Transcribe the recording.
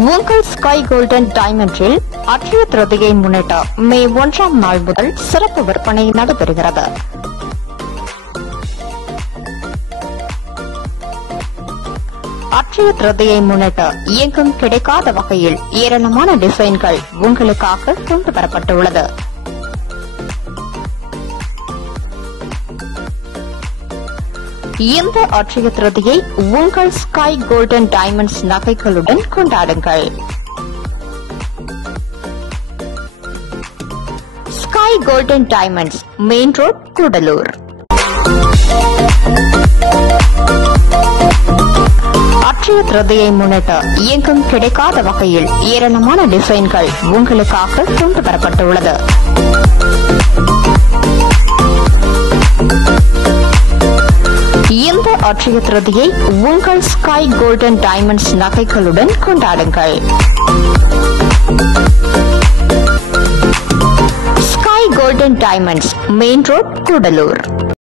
உங்கள் sky golden டைமண்டில் அட்சய திருதியை முன்னிட்டு மே 1ஆம் நாள் முதல் சிறப்பு விற்பனை நடைபெறுகிறது. அட்சய திருதியை முன்னிட்டு எங்கும் கிடைக்காத வகையில் ஏராளமான டிசைன்கள் உங்களுக்காக கொண்டு வரப்பட்டுள்ளது. இந்த அட்சய திருதியை உங்கள் ஸ்கை கோல்டன் டைமண்ட்ஸ் நகைகளுடன் கொண்டாடுங்கள். Sky golden diamonds, main road, Gudalur. Akshaya Tritiya முன்னிட்டு எங்கும் கிடைக்காத வகையில் ஏராளமான டிசைன்கள் உங்களுக்காக கொண்டு வரப்பட்டுள்ளது. இந்த அட்சய திருதியை உங்கள் ஸ்கை கோல்டன் டைமண்ட்ஸ் நகைகளுடன் கொண்டாடுங்கள். Sky golden diamonds, main road, Gudalur.